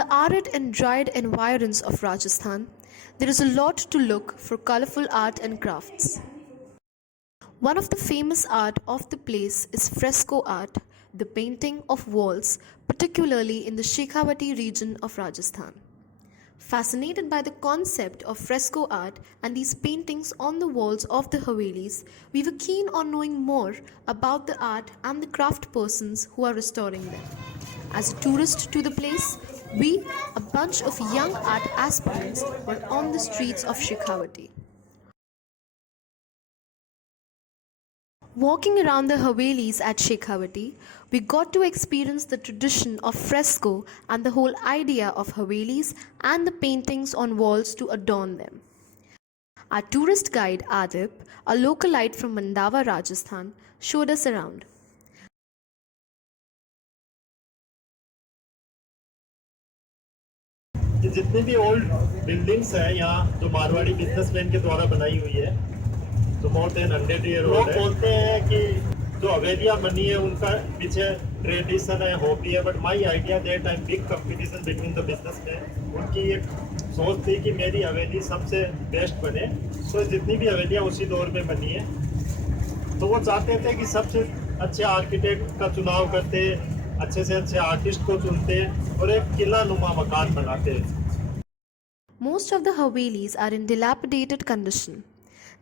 the arid and dried environs of Rajasthan, there is a lot to look for colorful art and crafts. One of the famous art of the place is fresco art, the painting of walls, particularly in the Shekhawati region of Rajasthan. Fascinated by the concept of fresco art and these paintings on the walls of the Havelis, we were keen on knowing more about the art and the craft persons who are restoring them. As a tourist to the place, we, a bunch of young art aspirants, were on the streets of Shekhawati. Walking around the Havelis at Shekhawati, we got to experience the tradition of fresco and the whole idea of Havelis and the paintings on walls to adorn them. Our tourist guide Adip, a localite from Mandawa Rajasthan, showed us around. जितनी भी old buildings हैं यहाँ जो मारवाड़ी बिजनेसमैन के द्वारा बनाई हुई है तो मोर देन 100 ईयर ओल्ड है। बोलते हैं कि जो हवेलियाँ बनी है उनका पीछे ट्रेडिशन है, हॉबी है, but my idea that time big competition between the businessman. उनकी एक सोच थी कि मेरी हवेली सबसे बेस्ट बने, तो जितनी भी हवेलियाँ उसी दौर में बनी है तो वो चाहते थे कि सबसे अच्छे आर्किटेक्ट का चुनाव करते, अच्छे से अच्छे आर्टिस्ट को चुनते और एक किला नुमा मकान बनाते। Most of the Havelis are in dilapidated condition.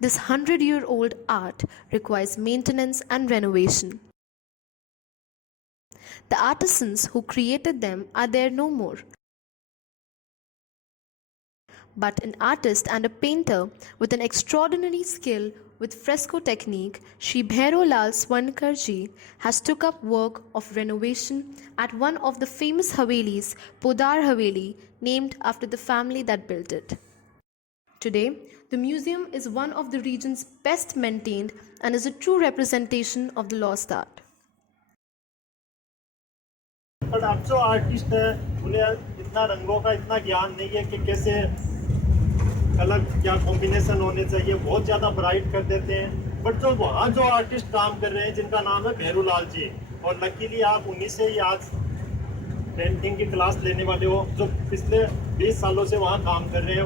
This 100-year-old art requires maintenance and renovation. The artisans who created them are there no more. But an artist and a painter with an extraordinary skill with fresco technique, Shri Bhairun Lal Swarnkar ji has took up work of renovation at one of the famous Havelis, Podar Haveli, named after the family that built it. Today, the museum is one of the region's best maintained and is a true representation of the lost art. But अब जो आर्टिस्ट है उन्हें इतना रंगों का इतना ज्ञान नहीं है कि कैसे कलर क्या कॉम्बिनेशन होने चाहिए, बहुत ज़्यादा ब्राइट कर देते हैं। बट जो वहाँ जो आर्टिस्ट काम कर रहे हैं जिनका नाम है भैरू लाल जी, और लकीली आप उन्हीं से ही आज पेंटिंग की क्लास लेने वाले हो, जो पिछले 20 सालों से वहाँ काम कर रहे हैं,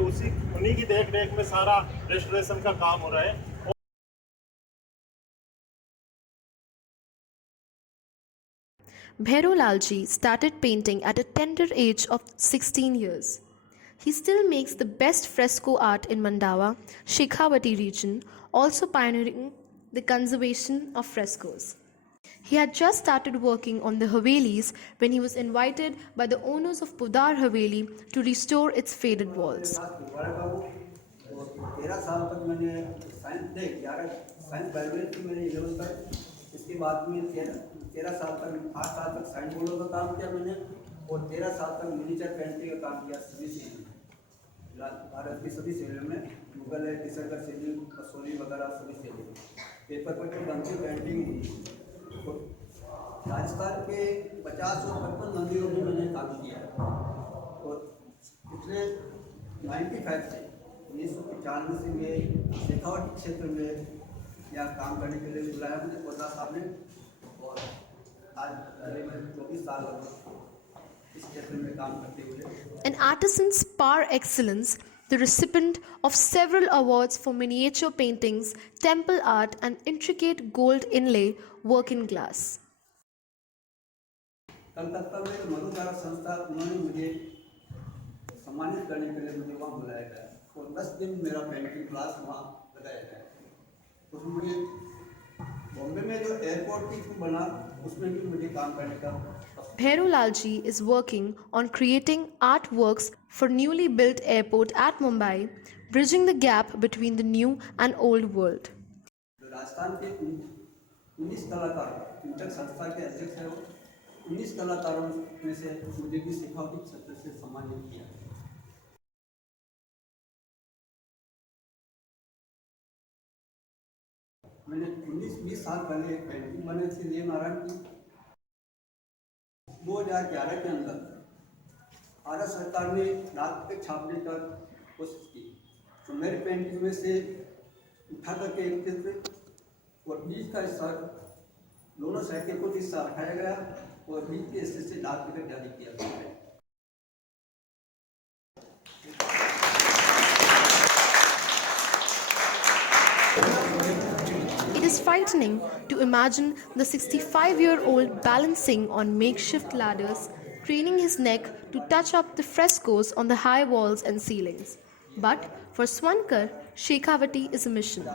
उन्हीं की देख रेख में सारा रेस्टोरेशन का काम हो रहा है। Bhairun Lal ji started painting at a tender age of 16 years. He still makes the best fresco art in Mandawa, Shekhawati region, also pioneering the conservation of frescoes. He had just started working on the Havelis when he was invited by the owners of Podar Haveli to restore its faded walls. 13 साल तक मैंने साइंस नहीं 11 science biology की मैंने 11 तक, इसके बाद में 13 साल तक 8 साल तक साइंस बोर्डों का काम किया मैंने, और 13 साल तक मिनीचर पेंटिंग का काम किया सभी शैली भारत की सभी शैलियों में, मुगल है, डिसर्गर शैली, कसौली वगैरह सभी शैली पेपर पर जो बनती पेंटिंग। तो राजस्थान के 50 और 55 मंदिरों में मैंने काम किया, और पिछले 95 से 1995 से मैं शेखावटी क्षेत्र में यहाँ काम करने के लिए बुलाया मुझे पोदा साहब ने, और आज करीबन 24 साल हो गए इस क्षेत्र में काम करते हुए। An artisan's par excellence, the recipient of several awards for miniature paintings, temple art and intricate gold inlay work in glass. Calcutta में मधुधारा संस्था उन्होंने मुझे सम्मानित करने के लिए मुझे वहाँ बुलाया गया, और 10 दिन मेरा पेंटिंग क्लास वहाँ लगाया गया। उसमें मुझे बॉम्बे में जो एयरपोर्ट की बना उसमें भी मुझे काम करने का। Bhairun Lal ji is working on creating artworks for newly built airport at Mumbai, bridging the gap between the new and old world. Rajasthan के 19 कलाकार इंटर संस्था के अध्यक्ष हैं, 19 कलाकारों में से मुझे भी शेखावटी क्षेत्र से सम्मानित किया। मैंने 19-20 साल पहले एक पेंटिंग बनाई थी देव नारायण की। 2011 के अंदर भारत सरकार ने डाक पे छापने का कोशिश की, तो मेरी पेंटिंग में से उठा करके एक चित्र और बीच का हिस्सा, दोनों साइड के कुछ हिस्सा हटाया गया और बीच के हिस्से से डाक टिकट जारी किया गया। is frightening to imagine the 65-year-old balancing on makeshift ladders, craning his neck to touch up the frescoes on the high walls and ceilings. But for Swarnkar, Shekhawati is a mission.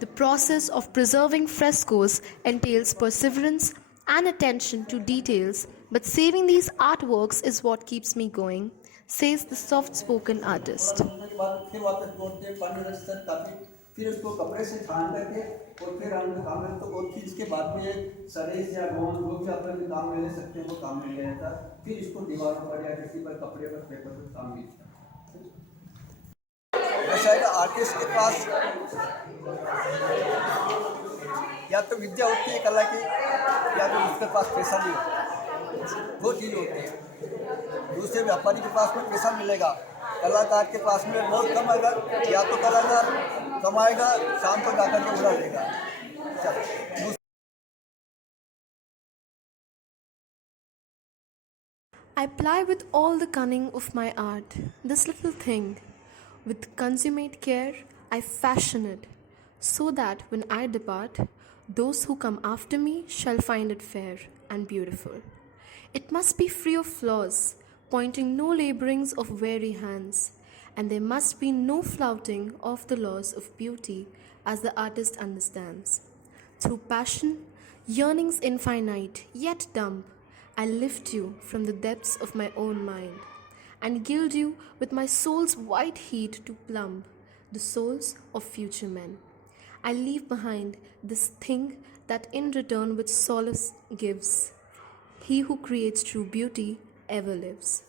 The process of preserving frescoes entails perseverance and attention to details, but saving these artworks is what keeps me going, says the soft spoken artist. फिर वापस बोलते हैं पानी रस्तर काफी फिर उसको कपड़े से छान करके और फिर हम काम में तो और फिर इसके बाद में सरेज या गोंद जो भी अपन काम में ले सकते हैं वो काम में ले लेता फिर इसको दीवारों पर या किसी पर कपड़े पर पेपर पर काम भी ऐसा है आर्टिस्ट के पास या तो विद्या होती है कला की या तो उसके पास पैसा नहीं होता दो चीज़ होती है दूसरे व्यापारी के पास में पैसा मिलेगा कलाकार के पास में बहुत कम आएगा या तो कलाकार कमाएगा शाम को जाकर के उड़ा देगा I ply with all the cunning of my art, this little thing. With consummate care, I fashion it, so that when I depart, those who come after me shall find it fair and beautiful. It must be free of flaws, pointing no labourings of weary hands, and there must be no flouting of the laws of beauty as the artist understands. Through passion, yearnings infinite yet dumb, I lift you from the depths of my own mind and gild you with my soul's white heat to plumb the souls of future men. I leave behind this thing that in return with solace gives. He who creates true beauty ever lives.